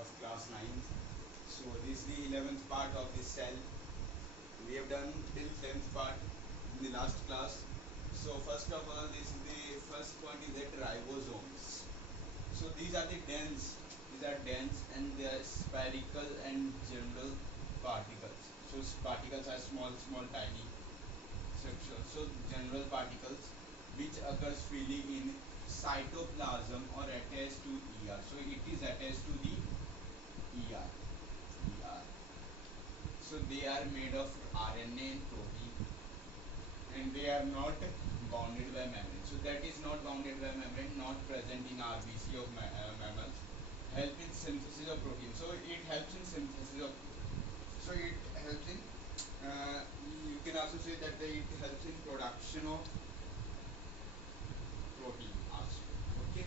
of class 9. So this is the 11th part of this cell. We have done till 10th part in the last class. So first of all, this is the first point is that ribosomes. So these are the dense. These are dense and they are spherical and general particles. So particles are small, tiny. So general particles which occurs freely in cytoplasm or attached to ER. So it is attached to the ER. ER. So they are made of RNA and protein, and they are not bounded by membrane. So that is not bounded by membrane, not present in RBC of mammals. Help in synthesis of protein. So it helps in synthesis of. So it helps in. You can also say that it helps in production of protein also. Okay.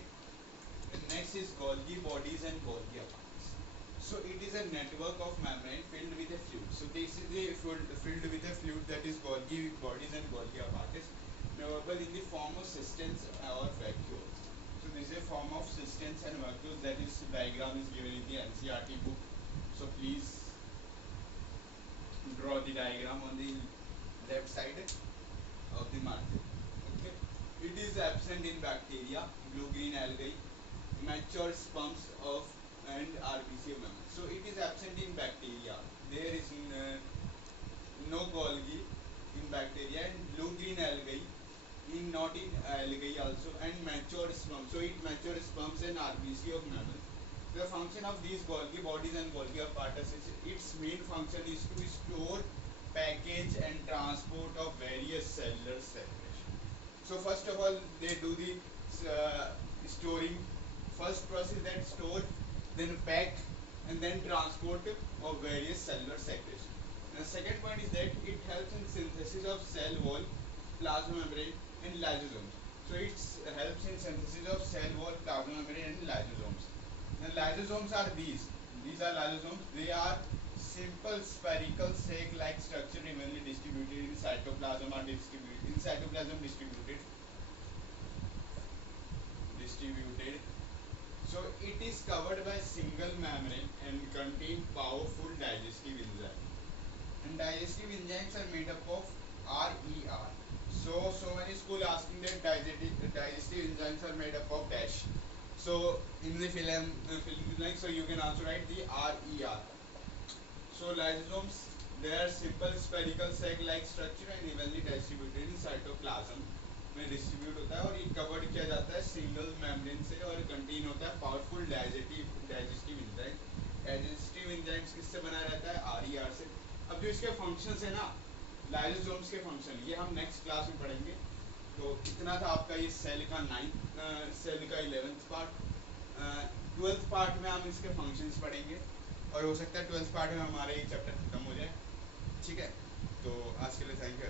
And next is Golgi bodies and Golgi apparatus. So it is a network of membrane filled with a fluid. So this is the filled with a fluid that is Golgi bodies and Golgi apparatus, movable in the form of cisterns or vacuoles. So this is a form of cisterns and vacuoles. That is diagram is given in the NCERT book. So please draw the diagram on the left side of the margin. Okay. It is absent in bacteria, blue-green algae, mature sperms of and RBC mammals. So it is absent in bacteria. There is no Golgi in bacteria and blue-green algae in not in algae also, and mature sperms. So it mature sperms and RBC of mammals. The function of these Golgi bodies and Golgi apparatus is its main function is to store, package and transport of various cellular secretion. So first of all, they do the storing. First process that store, then pack, and then transport of various cellular secretion. And the second point is that it helps in synthesis of cell wall, plasma membrane, and lysosomes. So it helps in synthesis of cell wall, plasma membrane, and lysosomes. And lysosomes are these. These are lysosomes. They are simple spherical sac-like structure evenly distributed in cytoplasm or distributed in cytoplasm distributed. So it is covered by single membrane and contain powerful digestive enzyme. And digestive enzymes are made up of RER. So many school asking that digestive enzymes are made up of dash. So in the film blank, so you can also write the RER. So lysosomes, they are simple spherical sac-like structure and evenly distributed in cytoplasm में distribute होता है, और ये covered किया जाता है single membrane से, और कंटेन होता है पावरफुल डाइजेस्टिव एंजाइम्स किससे बना रहता है? आरईआर से. अब जो इसके फंक्शंस है ना, लाइसोसोम्स के फंक्शन, ये हम नेक्स्ट क्लास में पढ़ेंगे. तो इतना था आपका ये सेल का 11th पार्ट. 12th पार्ट में हम इसके फंक्शंस पढ़ेंगे, और हो सकता है 12th पार्ट में हमारा ये चैप्टर खत्म हो जाए. ठीक है, तो आज के लिए थैंक यू.